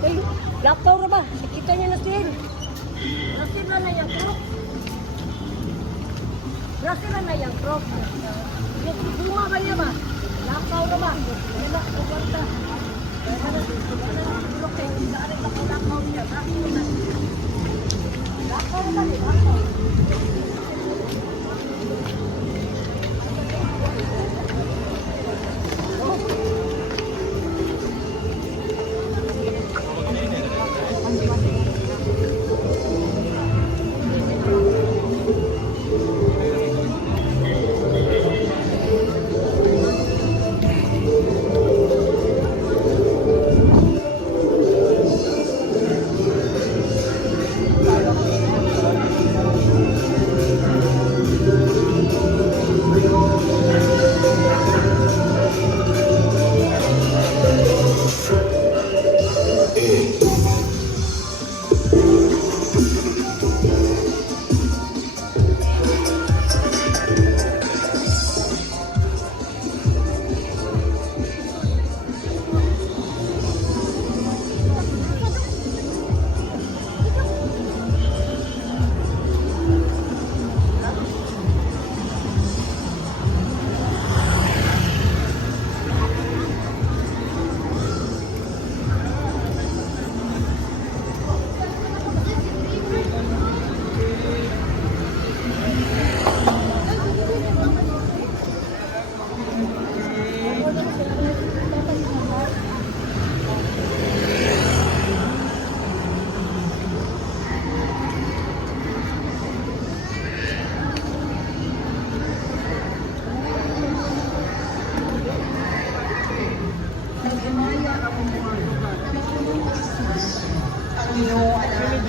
Eh, laptop na ba? Kita niya na sin. Nasib na yung krok. Nasib na yung krok. Buma ba niya ba? Laptop na ba? Wala, kuwarta. Laptop na ba?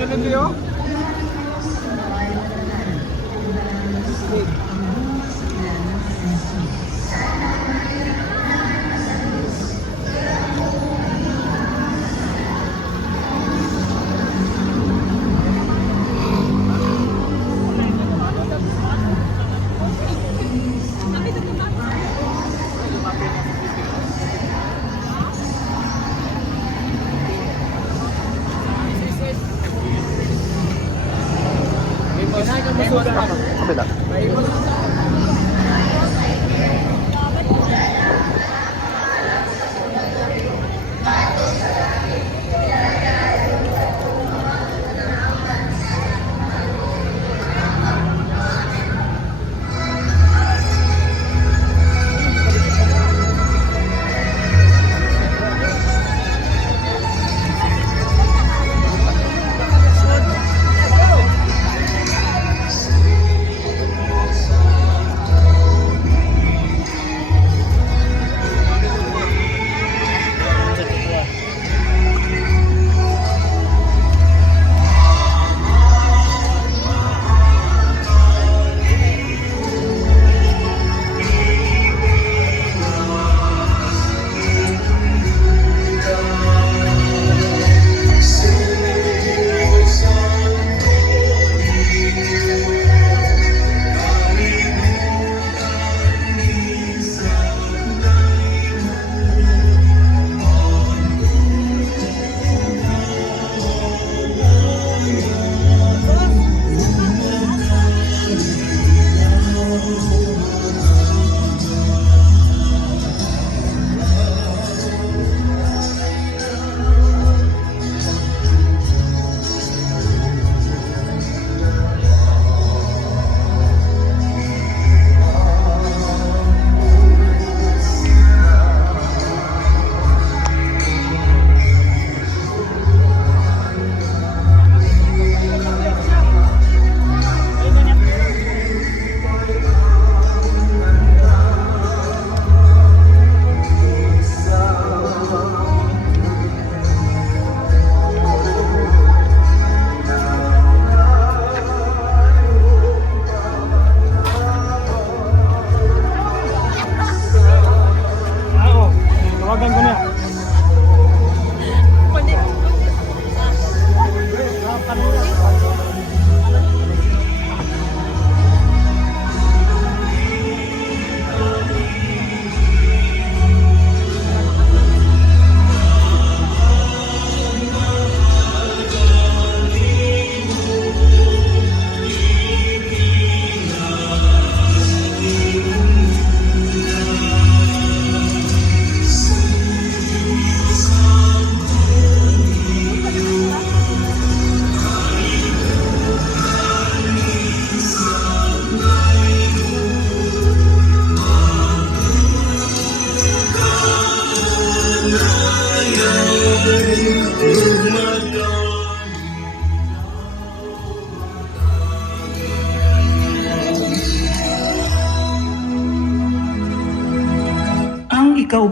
Sunod kayo? Kabila.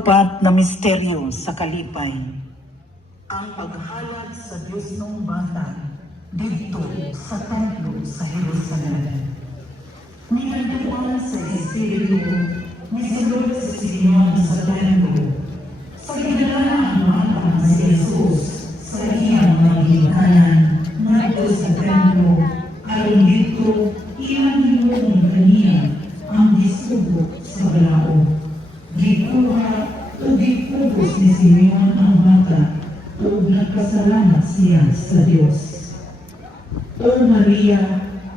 Ikaapat na misteryo sa kalipay. Ang paghalad sa Diyos ng bata dito sa templo sa Jerusalem. Ninaduan sa Espiritu ni Sulod sa Simeon sa templo. Sa ginala ang bata na si Jesus sa iyang magigkanan nato sa templo. Ayon dito, iyang hinuong kaniya ang disubok sa balao. Gikuha o gikubos ni Simeon ang bata o nagpasalamat siya sa Diyos. O Maria,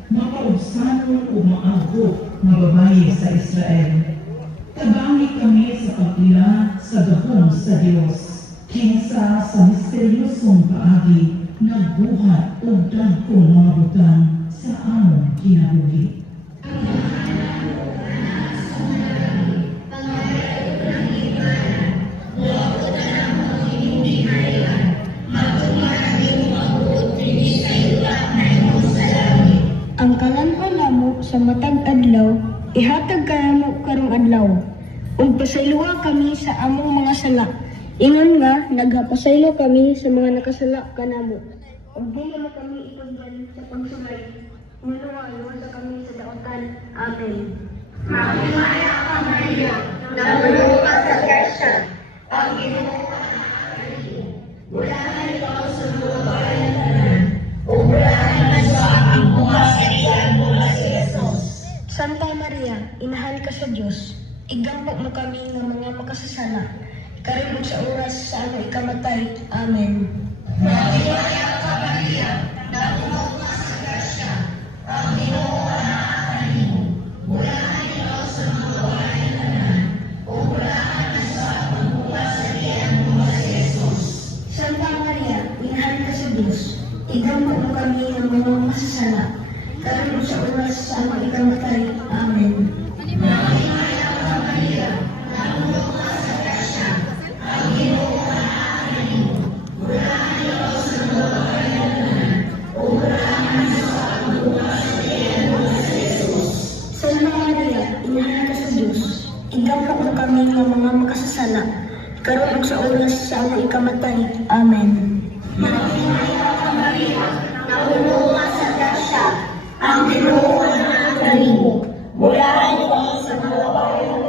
makaubsanon o maabot na babae sa Israel, tabangi kami sa pagpila sa gahong sa Diyos, kinsa sa misteryosong paagi nagbuhat o dagkong mga butang sa among kinabuhi. Ang kalanpan namo sa matag adlaw, ihatag kanamo karong adlaw. Ug pasayloa kami sa among mga sala. Ingon nga naghapasaylo kami sa mga nakasala kanamo. Ug dili mo kami ipagban sa pagsulay. Niluwa sa kami sa daotan. Amen. Maghimaya ka Maria, napuno ka sa grasya. Ang Ginoo bulahan ikaw sa mga bayan o bulahan sa ang mga salihan mula si Jesus. Santa Maria, inahan ka sa Diyos, igampok mo kami ng mga makasasala, karon sa oras sa among ikamatay. Amen. Maghimaya ka Maria, napuno ka sa grasya, ang Ginoo kanimo, bulahan ikaw sa mga bayan o bulahan sa ang mga salihan mula si Jesus. Santa Maria, inahan ka sa Diyos, igampok mo kami ng mga masasala, karon sa oras sa among ikamatay. Amen. Maghimaya ka Maria, napuno ka sa grasya, ang Ginoo kanimo, bulahan ikaw sa mga bayan o bulahan sa ang mga salihan mula si Jesus. Santa Maria, inahan ka sa Diyos, igampok mo kami ng mga makasasala, karon sa oras sa among ikamatay. Amen. Maghimaya ka Maria, napuno ka sa grasya, ang Ginoo kanimo, bulahan ikaw sa mga bayan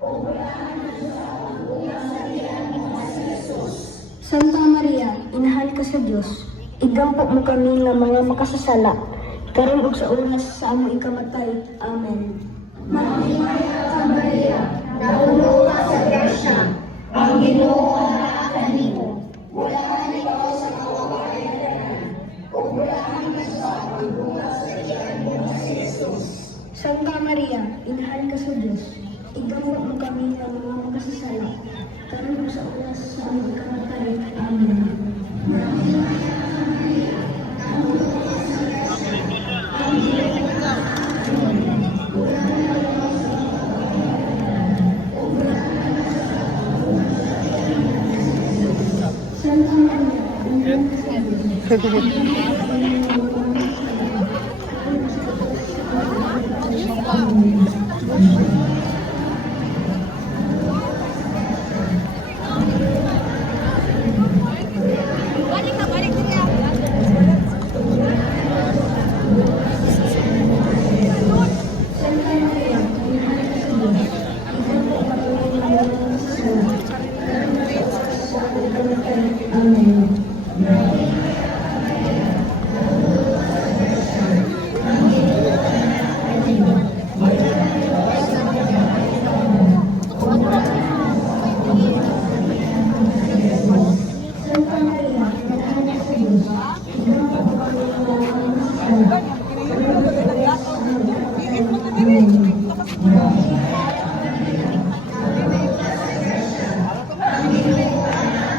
o bulahan sa ang mga salihan mula si Jesus. Santa Maria, inahan ka sa Diyos, igampok mo kami ng mga makasasala, karon sa oras sa among ikamatay. Amen. Maghimaya ka Maria, napuno ka sa grasya, ang Ginoo kanimo, bulahan ikaw sa mga bayan o bulahan sa ang mga salihan mula si Jesus. Santa Maria, inahan ka sa Diyos, igampok mo kami ng mga makasasala, karon sa oras sa among ikamatay. Amen. Maghimaya ka Maria, napuno ka sa grasya, ang Ginoo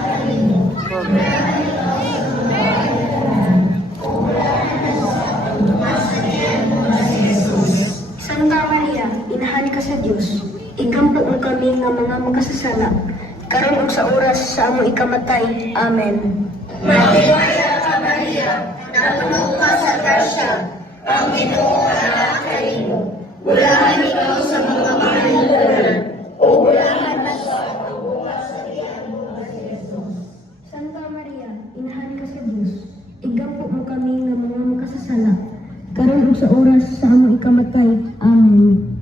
kanimo, bulahan ikaw sa mga bayan o bulahan sa ang mga salihan mula si Jesus. Santa Maria, inahan ka sa Diyos, igampok mo kami ng mga makasasala, karon sa oras sa among ikamatay. Amen. Maghimaya ka Maria, napuno ka sa grasya, ang Ginoo kanimo, bulahan ikaw sa mga bayan o bulahan sa sa oras sa among ikamatay. Amen.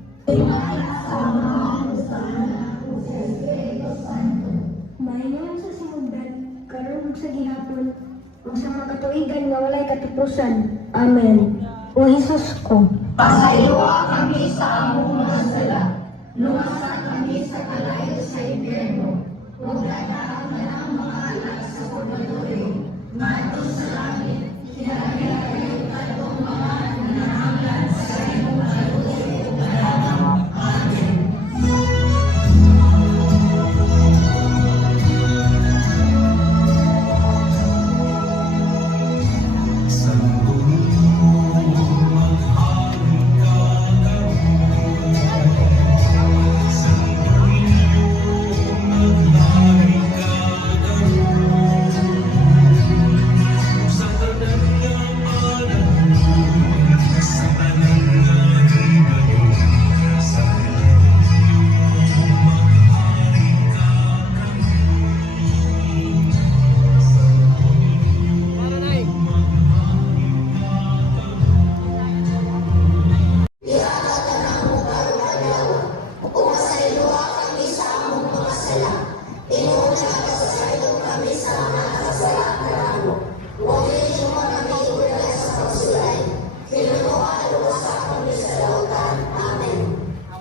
Mahingon sa sinugdan, karon ug sa gihapon, ug sa mga katuigan nga walay katapusan. Amen. O Jesus ko, Pasayloa kami sa among mga sala, lumasan kami sa kalayo sa impyerno, ug dadaan na ang mga anak sa purgatorio, ngadto sa langit, kinahanglan katong mga nanahanglan sa imong kaluoy ug kadamang. Amen.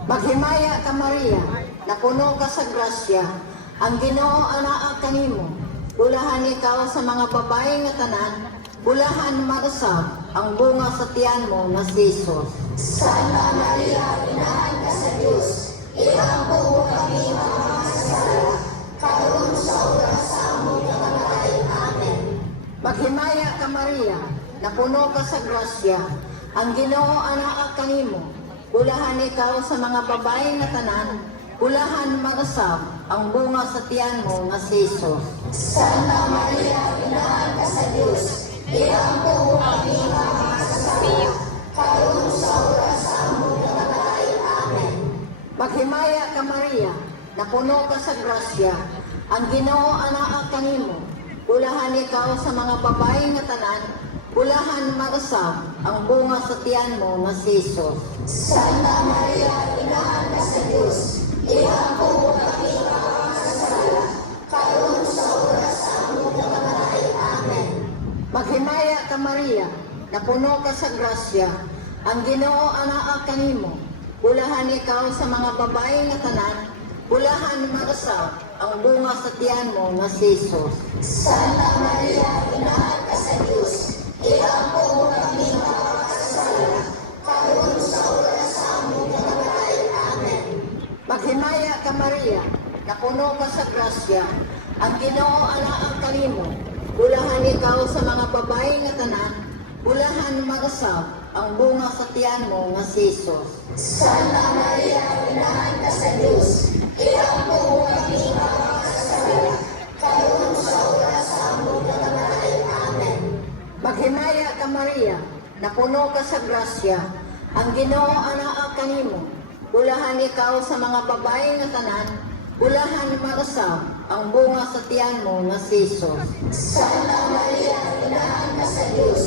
Maghimaya ka Maria, napuno ka sa grasya, ang Ginoo anaa kanimo. Bulahan ikaw sa mga babae nga tanan, bulahan mausab ang bunga sa tiyan mo nga si Jesus. Santa Maria, inahan ka sa Dios, iampo kami mga masasala, karon sa oras sa among kamatay. Amen. Maghimaya ka Maria, napuno ka sa grasya, ang Ginoo anaa kanimo. Bulahan ikaw sa mga babae nga tanan, bulahan mausab ang bunga sa tiyan mo nga si Jesus. Santa Maria, inahan ka sa Dios, iampo kami mga masasala, karon sa oras sa among kamatay. Amen. Maghimaya ka Maria, napuno ka sa grasya, ang Ginoo anaa kanimo. Bulahan ikaw sa mga babae nga tanan, bulahan mausab ang bunga sa tiyan mo nga si Jesus. Santa Maria, inahan ka sa Dios, iampo kami mga masasala, karon sa oras sa among kamatay. Amen. Maghimaya ka Maria, napuno ka sa grasya, ang Ginoo anaa kanimo. Bulahan ikaw sa mga babae nga tanan, bulahan mausab ang bunga sa tiyan mo nga si Jesus. Santa Maria, inahan ka sa Dios, iampo kami mga masasala, karon sa oras sa among kamatay. Amen. Maghimaya ka Maria, napuno ka sa grasya, ang Ginoo anaa kanimo. Bulahan ikaw sa mga babae nga tanan, bulahan mausab ang bunga sa tiyan mo nga si Jesus. Santa Maria, inahan ka sa Dios, iampo kami mga masasala, karon sa oras sa among kamatay. Amen. Maghimaya ka Maria, napuno ka sa grasya, ang Ginoo anaa kanimo. Bulahan ikaw sa mga babae nga tanan, bulahan mausab ang bunga sa tiyan mo nga si Jesus. Santa Maria, inahan ka sa Dios,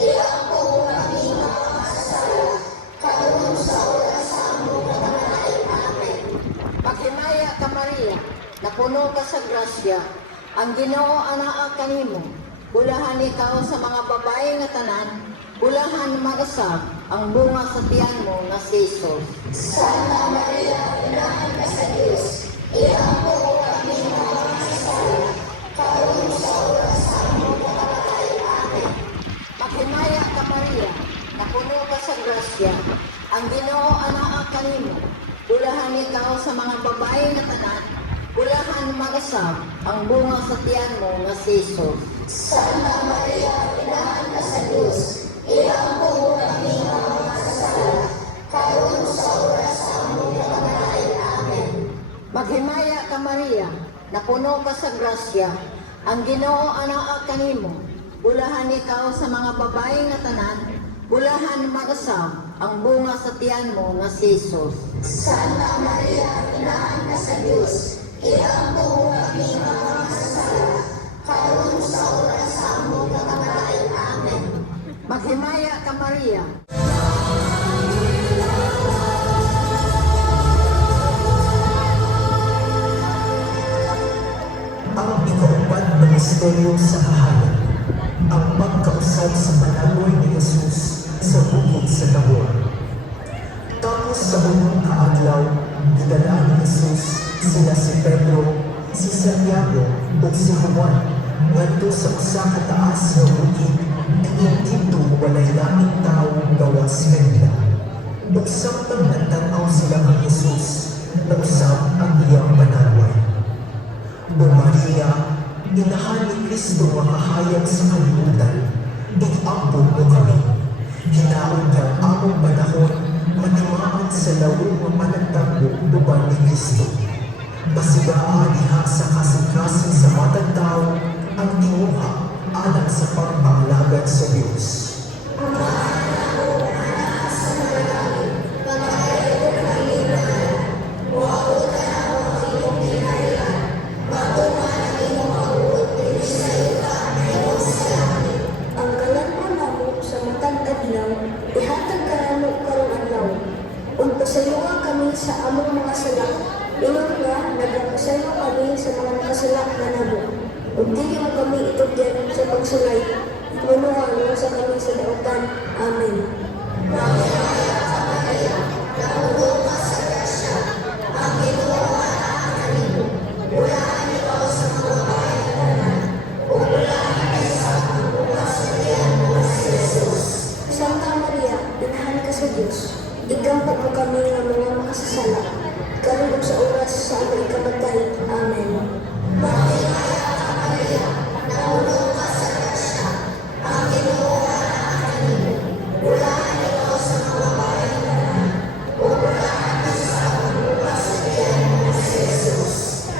iampo kami mga masasala, karon sa oras sa among kamatay. Amen. Maghimaya ka Maria, napuno ka sa grasya, ang Ginoo anaa kanimo. Bulahan ikaw sa mga babae nga tanan, bulahan mausab ang bunga sa tiyan mo nga si Jesus. Santa Maria, inahan ka sa Dios, iampo kami mga masasala, karon sa oras sa among kamatay. Amen. Maghimaya ka Maria, napuno ka sa grasya, ang Ginoo anaa kanimo. Bulahan ikaw sa mga babae nga tanan, bulahan mausab ang bunga sa tiyan mo nga si Jesus. Santa Maria, inahan ka sa Dios, iampo kami mga masasala, karon sa oras sa among kamatay. Amen. Maghimaya ka Maria, napuno ka sa grasya, ang Ginoo anaa kanimo. Bulahan ikaw sa mga babae nga tanan, bulahan mausab ang bunga sa tiyan mo nga si Jesus. Santa Maria, inahan ka sa Dios, iampo kami mga masasala, karon sa oras sa among kamatay. Amen. Maghimaya ka Maria, misteryo sa kahayan, ang pagkausap sa panaloy ni Jesus sa bukid sa Tabor. Tapos sa unang kaadlaw, dinala ni Jesus sila si Pedro, si Santiago o si Juan ngadto sa usa ka taas nga bukid nga dito walay lamang tao gawas kanila. Ug samtang nagtanaw sila kang Jesus, nausap ang iyang panaway. O Maria, inahan ni Kristo ang kahayag sa kalibutan, ig-ambog mo kami. Hinaon ng among panahon, matimaan sa lawong ng managtago uban ni Kristo. Basigaan diha sa kasing-kasing sa matang tao ang tinguha alang sa pagpanglagad sa Diyos. Ang kalanman namo sa matag adlaw, ihatag kanamo karong adlaw. Ug pasayloa kami sa among mga sala. Ingon nga nagapasaylo kami sa mga nakasala na namo. Ug dili mo kami itugyan sa pagsulay. Manuha sa kami sa dautan. Amen. Santa Maria, inahan ka sa Diyos. Igampok mo kami ng mga makasasala. Karon ug sa oras sa aming ikamatay. Amen.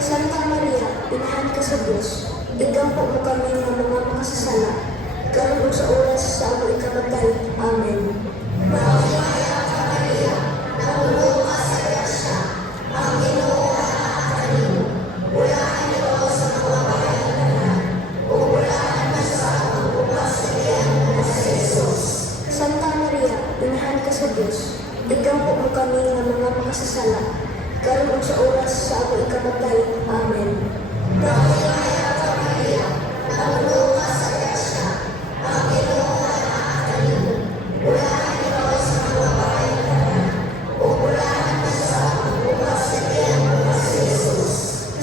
Santa Maria, inahan ka sa Diyos. Igampok mo kami ng mga makasasala. Karon ug sa oras sa aming ikamatay. Amen. Santa Maria, inahan ka sa Diyos. Igampok mo kami ng mga makasasala. Karon ug sa oras sa aming ikamatay. Amen.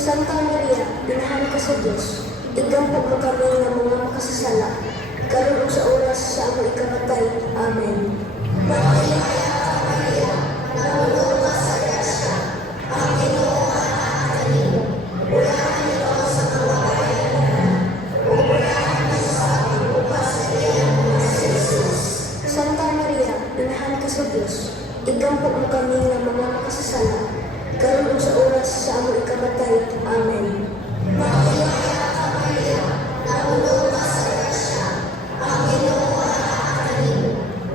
Santa Maria, inahan ka sa Diyos. Igampok mo kami ng mga makasasala. Karon ug sa oras sa aming ikamatay. Amen. Santa Maria, inahan ka sa Diyos. Igampok mo kami ng mga makasasala. Karon ug sa oras sa aming ikamatay. Amen.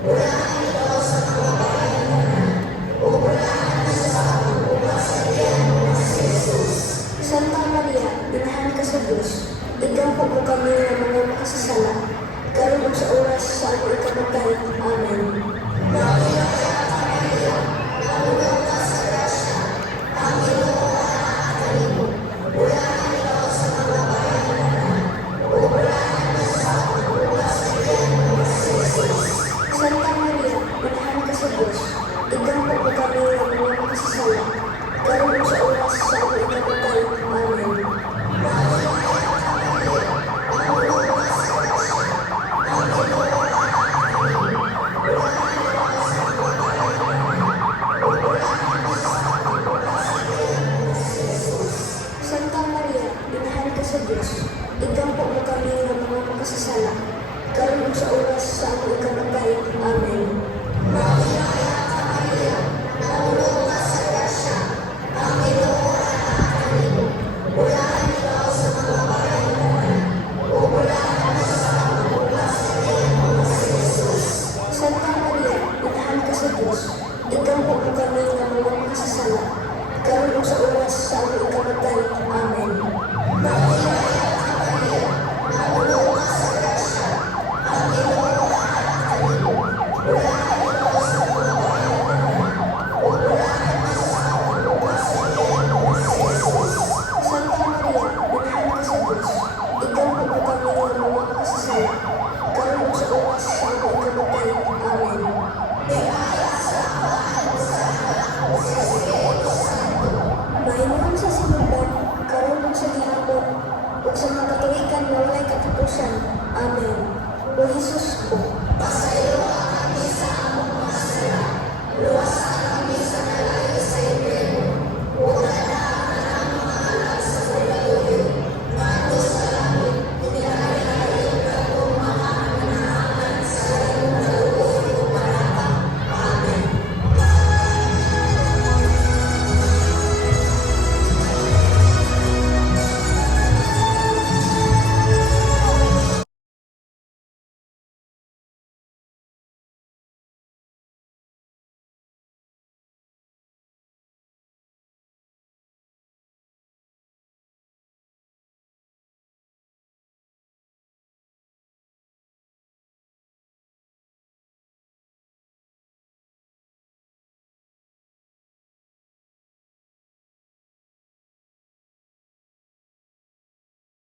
Wala Amen. O Jesus ko,